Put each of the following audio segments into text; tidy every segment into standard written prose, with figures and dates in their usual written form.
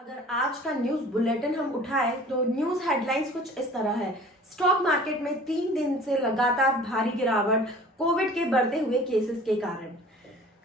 अगर आज का न्यूज बुलेटिन हम उठाए तो न्यूज हेडलाइंस कुछ इस तरह है। स्टॉक मार्केट में 3 दिन से लगातार भारी गिरावट कोविड के बढ़ते हुए केसेस के कारण।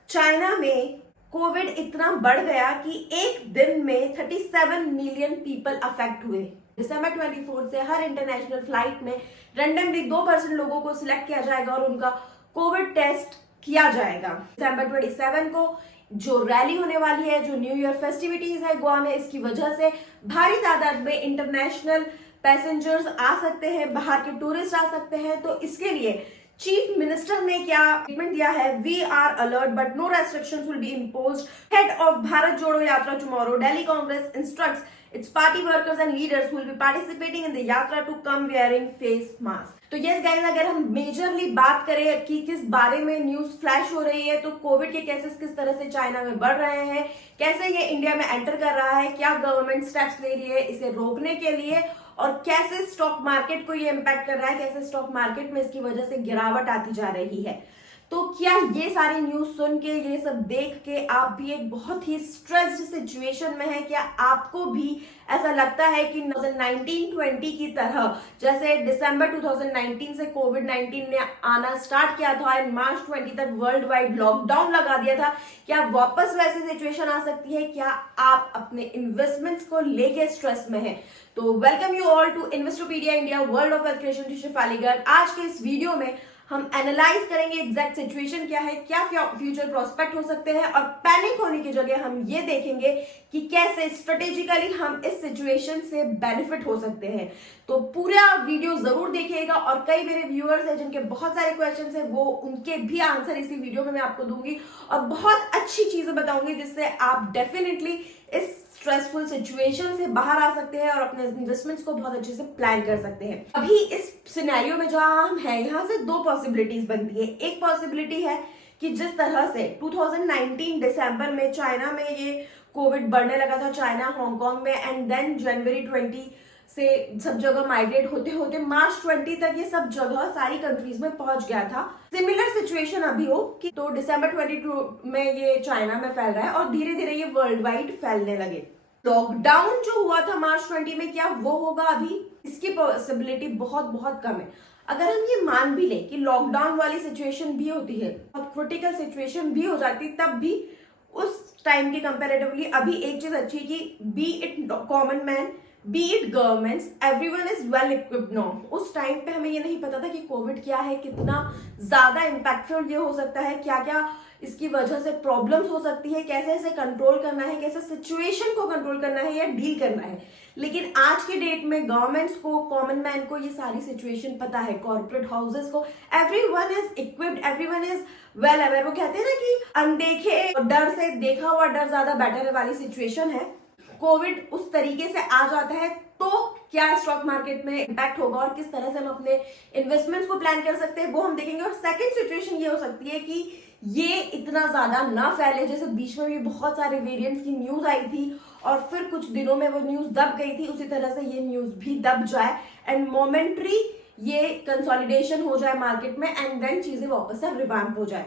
चाइना में कोविड इतना बढ़ गया कि एक दिन में 37 मिलियन पीपल अफेक्ट हुए। दिसंबर 24 से हर इंटरनेशनल फ्लाइट में रैंडमली 2% लोगों को सिलेक्ट किया जाएगा और उनका कोविड टेस्ट किया जाएगा। दिसंबर 27 को जो रैली होने वाली है, जो न्यू ईयर फेस्टिविटीज है गोवा में, इसकी वजह से भारी तादाद में इंटरनेशनल पैसेंजर्स आ सकते हैं, बाहर के टूरिस्ट आ सकते हैं। तो इसके लिए चीफ मिनिस्टर ने क्या स्टेटमेंट दिया है, we are alert but no restrictions will be imposed. Head of Bharat Jodo Yatra tomorrow, Delhi Congress instructs its party workers and leaders who will be participating in the yatra to come wearing face mask। तो yes guys, अगर हम majorly बात करें कि किस बारे में news flash हो रही है, तो कोविड के केसेस किस तरह से चाइना में बढ़ रहे हैं, कैसे ये इंडिया में एंटर कर रहा है, क्या गवर्नमेंट स्टेप्स ले रही है इसे रोकने के लिए, और कैसे स्टॉक मार्केट को ये इम्पैक्ट कर रहा है, कैसे स्टॉक मार्केट में इसकी वजह से गिरावट आती जा रही है। तो क्या ये सारी न्यूज सुन के, ये सब देख के आप भी एक बहुत ही स्ट्रेस्ड सिचुएशन में है? क्या आपको भी ऐसा लगता है कि 2019-20 की तरह, जैसे दिसंबर 2019 से कोविड-19 ने आना स्टार्ट किया था और मार्च 20 तक वर्ल्ड वाइड लॉकडाउन लगा दिया था, क्या वापस वैसी सिचुएशन आ सकती है? क्या आप अपने इन्वेस्टमेंट्स को लेके स्ट्रेस में है? तो welcome you all to Investopedia India, world of wealth creation to Shifa Aligarh. आज के इस वीडियो में हम एनालाइज करेंगे एग्जैक्ट सिचुएशन क्या है, क्या फ्यूचर प्रोस्पेक्ट हो सकते हैं, और पैनिक होने की जगह हम ये देखेंगे कि कैसे स्ट्रेटेजिकली हम इस सिचुएशन से बेनिफिट हो सकते हैं। तो पूरा वीडियो जरूर देखिएगा, और कई मेरे व्यूअर्स हैं जिनके बहुत सारे क्वेश्चंस हैं, वो उनके भी आंसर इसी वीडियो में मैं आपको दूंगी और बहुत अच्छी चीजें बताऊंगी जिससे आप डेफिनेटली इस स्ट्रेसफुल सिचुएशन से बाहर आ सकते हैं और अपने इन्वेस्टमेंट्स को बहुत अच्छे से प्लान कर सकते हैं। अभी इस सिनेरियो में जहां हम हैं, यहाँ से दो पॉसिबिलिटीज बनती है। एक पॉसिबिलिटी है कि जिस तरह से 2019 दिसंबर में चाइना में ये कोविड बढ़ने लगा था, चाइना हांगकांग में, एंड देन जनवरी 20 से सब जगह माइग्रेट होते होते मार्च 20 तक ये सब जगह सारी कंट्रीज में पहुंच गया था। सिमिलर सिचुएशन अभी हो कि तो दिसंबर 22 में ये चाइना में फैल रहा है और धीरे धीरे ये वर्ल्ड वाइड फैलने लगे। लॉकडाउन जो हुआ था मार्च 20 में, क्या वो होगा अभी? इसकी पॉसिबिलिटी बहुत बहुत कम है। अगर हम ये मान भी लें कि लॉकडाउन वाली सिचुएशन भी होती है, बहुत क्रिटिकल सिचुएशन भी हो जाती, तब भी उस टाइम के कंपैरेटिवली अभी एक चीज अच्छी है कि B it common man, B it governments, everyone is well equipped now. उस टाइम पे हमें ये नहीं पता था कि कोविड क्या है, कितना ज्यादा इम्पैक्टफुल ये हो सकता है, क्या क्या इसकी वजह से प्रॉब्लम्स हो सकती है, कैसे इसे कंट्रोल करना है, कैसे सिचुएशन को कंट्रोल करना है या डील करना है। लेकिन आज के डेट में गवर्नमेंट्स को, कॉमन मैन को ये सारी सिचुएशन पता है, कॉर्पोरेट हाउसेस को, everyone is equipped, everyone is well aware. वो कहते हैं ना कि अनदेखे डर से देखा हुआ डर ज्यादा बेटर है वाली सिचुएशन है। कोविड उस तरीके से आ जाता है तो क्या स्टॉक मार्केट में इम्पैक्ट होगा और किस तरह से हम अपने इन्वेस्टमेंट्स को प्लान कर सकते हैं, वो हम देखेंगे। और सेकंड सिचुएशन ये हो सकती है कि ये इतना ज्यादा ना फैले, जैसे बीच में भी बहुत सारे वेरिएंट्स की न्यूज आई थी और फिर कुछ दिनों में वो न्यूज दब गई थी, उसी तरह से ये न्यूज भी दब जाए एंड मोमेंटरी ये कंसोलिडेशन हो जाए मार्केट में एंड देन चीजें वापस से रिवैम्प हो जाए।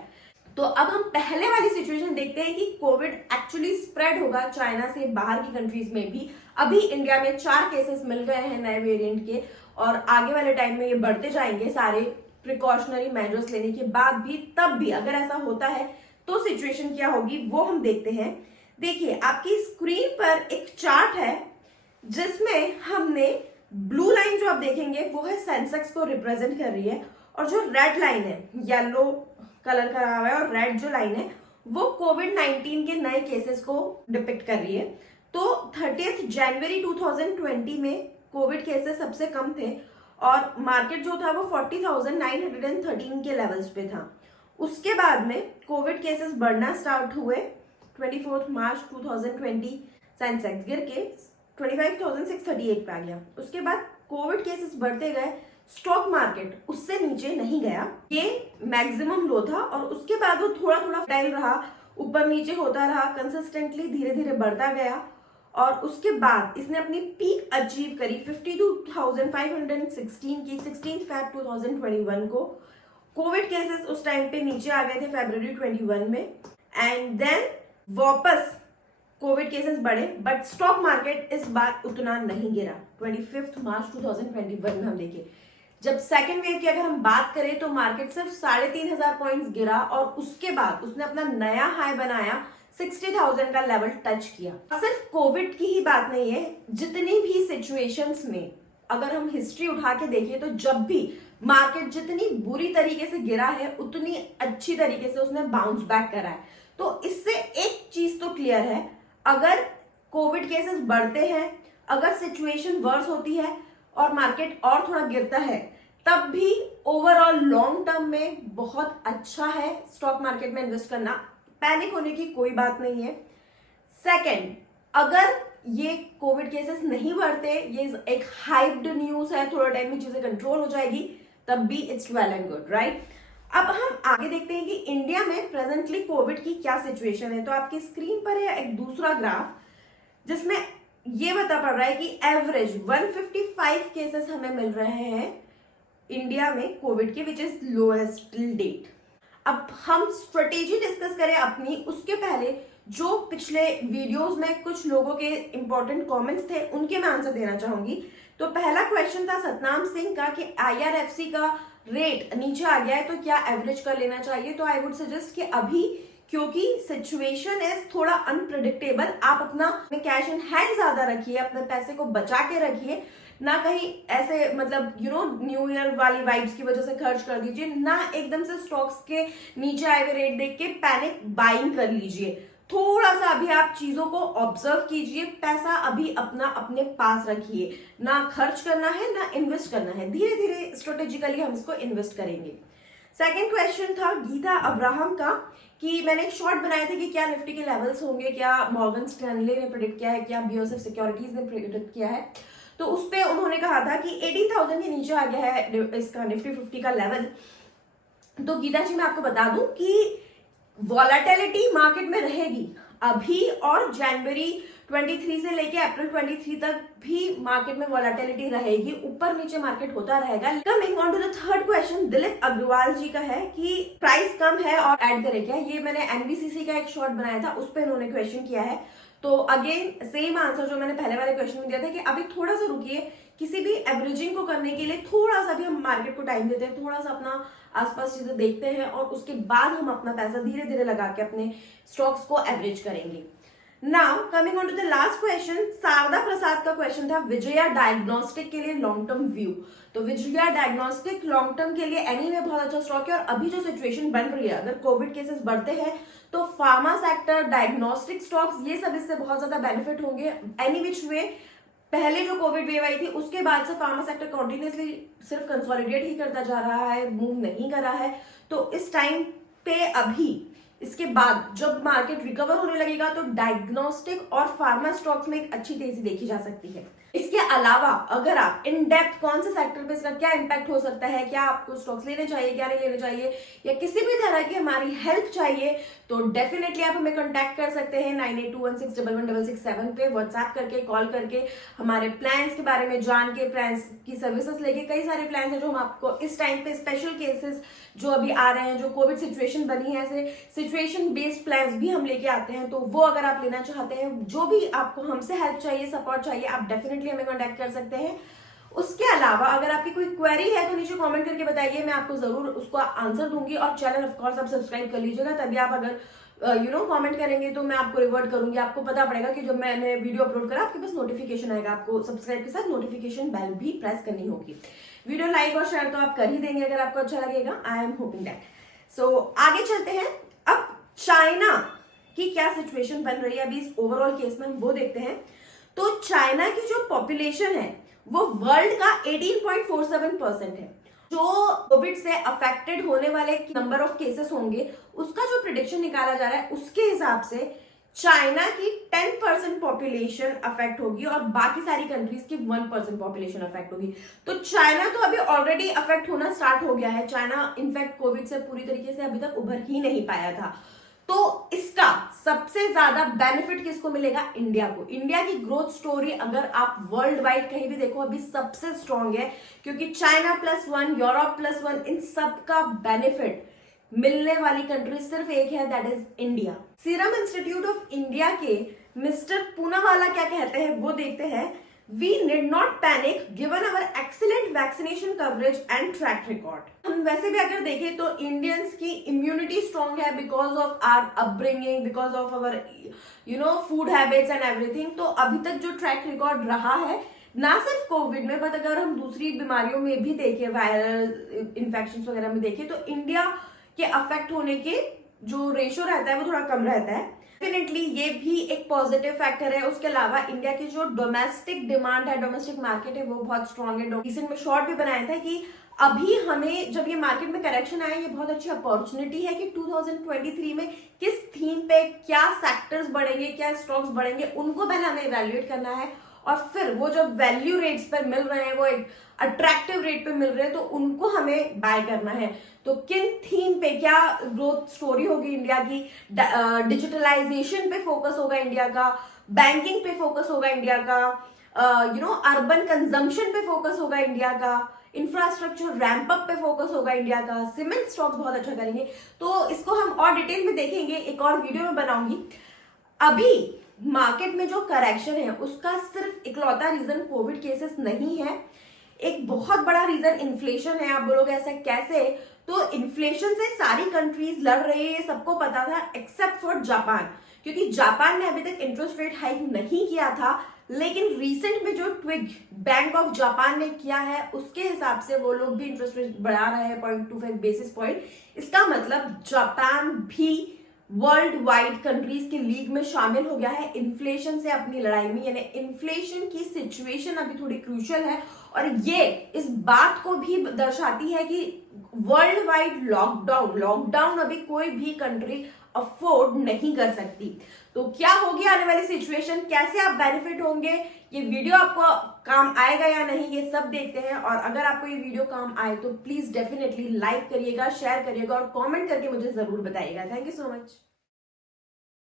तो अब हम पहले वाली सिचुएशन देखते हैं कि कोविड एक्चुअली स्प्रेड होगा चाइना से बाहर की कंट्रीज में भी। अभी इंडिया में 4 केसेस मिल गए हैं नए वेरिएंट के, और आगे वाले टाइम में ये बढ़ते जाएंगे सारे प्रिकॉशनरी मेजर्स लेने के बाद भी। तब भी अगर ऐसा होता है तो सिचुएशन क्या होगी वो हम देखते हैं। देखिए, आपकी स्क्रीन पर एक चार्ट है जिसमें हमने ब्लू लाइन जो आप देखेंगे वो है सेंसेक्स को रिप्रेजेंट कर रही है, और जो रेड लाइन है, येलो कलर करा हुआ है, और रेड जो लाइन है वो कोविड-19 के नए केसेस को डिपिक्ट कर रही है। तो 30 जनवरी 2020 में कोविड केसेस सबसे कम थे और मार्केट जो था वो 40,913 के लेवल्स पे था। उसके बाद में कोविड केसेस बढ़ना स्टार्ट हुए 24 मार्च 2020, सेंसेक्स गिर के 25,638 पे आ गया। उसके बाद कोविड केसेस बढ़ते गए, स्टॉक मार्केट उससे नीचे नहीं गया, ये मैक्सिमम लो था, और उसके बाद वो थोड़ा थोड़ा फैल रहा, ऊपर नीचे होता रहा, कंसिस्टेंटली धीरे धीरे बढ़ता गया, और उसके बाद इसने अपनी पीक अचीव करी 52,516 की 16 फेब 2021 को। कोविड केसेस उस टाइम पे नीचे आ गए थे फरवरी 21 में, एंड देन वापस कोविड केसेस बढ़े, बट स्टॉक मार्केट इस बार उतना नहीं गिरा। 25 मार्च 2021 में हम देखें, जब सेकेंड वेव की अगर हम बात करें तो मार्केट सिर्फ 3,500 पॉइंट्स गिरा और उसके बाद उसने अपना नया हाई बनाया, 60,000 का लेवल टच किया। सिर्फ कोविड की ही बात नहीं है, जितनी भी सिचुएशंस में अगर हम हिस्ट्री उठा के देखें तो जब भी मार्केट जितनी बुरी तरीके से गिरा है उतनी अच्छी तरीके से उसने बाउंस बैक करा है। तो इससे एक चीज तो क्लियर है, अगर कोविड केसेस बढ़ते हैं, अगर सिचुएशन वर्स होती है और मार्केट और थोड़ा गिरता है, तब भी ओवरऑल लॉन्ग टर्म में बहुत अच्छा है स्टॉक मार्केट में इन्वेस्ट करना। पैनिक होने की कोई बात नहीं है। सेकंड, अगर ये कोविड केसेस नहीं बढ़ते, ये एक हाइप्ड न्यूज है, थोड़ा टाइम में चीजें कंट्रोल हो जाएगी, तब भी it's well and good, right. अब हम आगे देखते हैं कि इंडिया में प्रेजेंटली कोविड की क्या सिचुएशन है। तो आपकी स्क्रीन पर है एक दूसरा ग्राफ जिसमें ये बता पड़ रहा है कि एवरेज 155 केसेस हमें मिल रहे हैं इंडिया में कोविड के, which is lowest till date. अब हम स्ट्रेटेजी डिस्कस करें अपनी, उसके पहले जो पिछले वीडियोस में कुछ लोगों के इंपॉर्टेंट कमेंट्स थे उनके मैं आंसर देना चाहूंगी। तो पहला क्वेश्चन था सतनाम सिंह का कि IRFC का रेट नीचे आ गया है तो क्या एवरेज कर लेना चाहिए। तो आई वुड सजेस्ट कि अभी, क्योंकि सिचुएशन इज थोड़ा अनप्रिडिक्टेबल, आप अपना कैश इन हैंड ज्यादा रखिए, अपने पैसे को बचा के रखिए, ना कहीं ऐसे मतलब न्यू ईयर वाली वाइब्स की वजह से खर्च कर दीजिए, ना एकदम से स्टॉक्स के नीचे आए हुए रेट देख के पैनिक बाइंग कर लीजिए। थोड़ा सा अभी आप चीजों को ऑब्जर्व कीजिए, पैसा अभी अपना अपने पास रखिए, ना खर्च करना है ना इन्वेस्ट करना है, धीरे धीरे स्ट्रेटेजिकली हम इसको इन्वेस्ट करेंगे। सेकेंड क्वेश्चन था गीता अब्राहम का कि मैंने एक शॉर्ट बनाया था कि क्या निफ्टी के लेवल्स होंगे, क्या मॉर्गन स्टैनले ने प्रेडिक्ट किया है, क्या BOSF सिक्योरिटीज ने प्रेडिक्ट किया है। तो उस पे उन्होंने कहा था कि 18,000 के नीचे आ गया है इसका निफ्टी 50 का लेवल। तो गीता जी मैं आपको बता दूं कि वॉलेटिलिटी मार्केट में रहेगी अभी और जनवरी 23 से लेके अप्रैल 23 तक भी मार्केट में वॉलेटिलिटी रहेगी, ऊपर नीचे मार्केट होता रहेगा। Coming on to the third question, Dilip Agrawal ji का है कि प्राइस कम है और ऐड करें क्या। ये मैंने NBCC का एक शॉर्ट बनाया था, उस पर इन्होंने क्वेश्चन किया है। तो अगेन सेम आंसर जो मैंने पहले वाले क्वेश्चन में दिया था कि अभी थोड़ा सा रुकिए, किसी भी एवरेजिंग को करने के लिए थोड़ा सा भी हम मार्केट को टाइम देते हैं, थोड़ा सा अपना आसपास चीजें देखते हैं और उसके बाद हम अपना पैसा धीरे धीरे लगा के अपने स्टॉक्स को एवरेज करेंगे। Now coming on to the last question, Sharda Prasad का क्वेश्चन था विजया डायग्नोस्टिक के लिए लॉन्ग टर्म व्यू। तो विजया डायग्नोस्टिक लॉन्ग टर्म के लिए एनीवे बहुत अच्छा स्टॉक है और अभी जो सिचुएशन बन रही है, अगर कोविड केसेस बढ़ते हैं तो फार्मा सेक्टर, डायग्नोस्टिक स्टॉक्स, ये सब इससे बहुत ज्यादा बेनिफिट होंगे। एनी विच वे, पहले जो कोविड वेव आई थी उसके बाद से फार्मा सेक्टर कंटिन्यूअसली सिर्फ कंसोलिडेट ही करता जा रहा है, मूव नहीं कर रहा है। तो इस टाइम पे अभी इसके बाद जब मार्केट रिकवर होने लगेगा तो डायग्नोस्टिक और फार्मा स्टॉक्स में एक अच्छी तेजी देखी जा सकती है। इसके अलावा अगर आप इन डेप्थ कौन से सेक्टर पे इसका क्या इंपैक्ट हो सकता है, क्या आपको स्टॉक्स लेने चाहिए, क्या नहीं लेने चाहिए, या किसी भी तरह की हमारी हेल्प चाहिए, तो डेफिनेटली आप हमें कांटेक्ट कर सकते हैं 9821611667 पे, व्हाट्सएप करके, कॉल करके, हमारे प्लान्स के बारे में जान के, प्लान्स की सर्विसेज लेके। कई सारे प्लान्स हैं जो हम आपको इस टाइम पे, स्पेशल केसेस जो अभी आ रहे हैं, जो कोविड सिचुएशन बनी है, ऐसे सिचुएशन बेस्ड प्लान्स भी हम लेके आते हैं। तो वो अगर आप लेना चाहते हैं, जो भी आपको हमसे हेल्प चाहिए, सपोर्ट चाहिए, आप डेफिनेटली हमें कांटेक्ट कर सकते हैं। उसके अलावा अगर आपकी कोई क्वेरी है तो नीचे कमेंट करके बताइए, मैं आपको जरूर उसका आंसर दूंगी। और चैनल ऑफ कोर्स आप सब्सक्राइब कर लीजिएगा, तभी आप अगर कमेंट करेंगे तो मैं आपको रिवर्ट करूंगी। आपको पता पड़ेगा कि जब मैंने वीडियो अपलोड करा आपके पास नोटिफिकेशन आएगा, आपको सब्सक्राइब के साथ नोटिफिकेशन बेल भी प्रेस करनी होगी। वीडियो लाइक और शेयर तो आप कर ही देंगे अगर आपको अच्छा लगेगा, आई एम होपिंग दैट। सो आगे चलते हैं, अब चाइना की क्या सिचुएशन बन रही है अभी इस ओवरऑल केस में, वो देखते हैं। तो चाइना की जो पॉपुलेशन है वो वर्ल्ड का 18.47% है। जो कोविड से अफेक्टेड होने वाले नंबर ऑफ केसेस होंगे उसका जो प्रिडिक्शन निकाला जा रहा है उसके हिसाब से चाइना की 10% पॉपुलेशन अफेक्ट होगी और बाकी सारी कंट्रीज की 1% पॉपुलेशन अफेक्ट होगी। तो चाइना तो अभी ऑलरेडी अफेक्ट होना स्टार्ट हो गया है। चाइना इनफैक्ट कोविड से पूरी तरीके से अभी तक उभर ही नहीं पाया था। तो इसका सबसे ज्यादा बेनिफिट किसको मिलेगा? इंडिया को। इंडिया की ग्रोथ स्टोरी अगर आप वर्ल्ड वाइड कहीं भी देखो अभी सबसे स्ट्रॉन्ग है, क्योंकि चाइना +1, यूरोप +1, इन सब का बेनिफिट मिलने वाली कंट्री सिर्फ एक है, that is India. Serum institute of India के मिस्टर पूनावाला क्या कहते हैं वो देखते हैं। We need not panic given our excellent vaccination coverage and track record. हम वैसे भी अगर देखें तो इंडियंस की इम्यूनिटी स्ट्रॉन्ग है because of our upbringing, because of our food habits and everything. तो अभी तक जो ट्रैक रिकॉर्ड रहा है ना सिर्फ कोविड में बट अगर हम दूसरी बीमारियों में भी देखें, वायरल इन्फेक्शन वगैरह में देखें, तो इंडिया के अफेक्ट होने के जो रेशियो रहता है वो थोड़ा कम रहता है। डेफिनेटली ये भी एक पॉजिटिव फैक्टर है। उसके अलावा इंडिया की जो डोमेस्टिक डिमांड है, डोमेस्टिक मार्केट है, वो बहुत स्ट्रांग है। रिसेंट में शॉर्ट भी बनाया था कि अभी हमें जब ये मार्केट में करेक्शन आया, ये बहुत अच्छी अपॉर्चुनिटी है कि 2023 में किस थीम पे क्या सेक्टर्स बढ़ेंगे, क्या स्टॉक्स बढ़ेंगे, उनको पहले हमें इवेल्युएट करना है और फिर वो जो वैल्यू रेट्स पर मिल रहे हैं, वो एक अट्रैक्टिव रेट पे मिल रहे हैं, तो उनको हमें बाय करना है। तो किन थीम पे क्या ग्रोथ स्टोरी होगी इंडिया की, डिजिटलाइजेशन पे फोकस होगा इंडिया का, बैंकिंग पे फोकस होगा इंडिया का, अर्बन कंजम्पशन पे फोकस होगा इंडिया का, इंफ्रास्ट्रक्चर रैंप अप पे फोकस होगा इंडिया का, सीमेंट स्टॉक्स बहुत अच्छा करेंगे। तो इसको हम और डिटेल में देखेंगे, एक और वीडियो में बनाऊंगी। अभी मार्केट में जो करेक्शन है उसका सिर्फ इकलौता रीजन कोविड केसेस नहीं है, एक बहुत बड़ा रीजन इन्फ्लेशन है। आप बोलोगे ऐसा कैसे? तो इन्फ्लेशन से सारी कंट्रीज लड़ रही है, सबको पता था एक्सेप्ट फॉर जापान, क्योंकि जापान ने अभी तक इंटरेस्ट रेट हाइक नहीं किया था। लेकिन रिसेंट में जो ट्विग बैंक ऑफ जापान ने किया है उसके हिसाब से वो लोग भी इंटरेस्ट रेट बढ़ा रहे हैं 0.25 बेसिस पॉइंट। इसका मतलब जापान भी वर्ल्ड वाइड कंट्रीज की लीग में शामिल हो गया है इन्फ्लेशन से अपनी लड़ाई में। यानी इन्फ्लेशन की सिचुएशन अभी थोड़ी क्रूशियल है और ये इस बात को भी दर्शाती है कि वर्ल्ड वाइड लॉकडाउन अभी कोई भी कंट्री अफोर्ड नहीं कर सकती। तो क्या होगी आने वाली सिचुएशन, कैसे आप बेनिफिट होंगे, ये वीडियो आपको काम आएगा या नहीं, ये सब देखते हैं। और अगर आपको ये वीडियो काम आए तो प्लीज डेफिनेटली लाइक करिएगा, शेयर करिएगा और कमेंट करके मुझे जरूर बताइएगा। Thank you so much.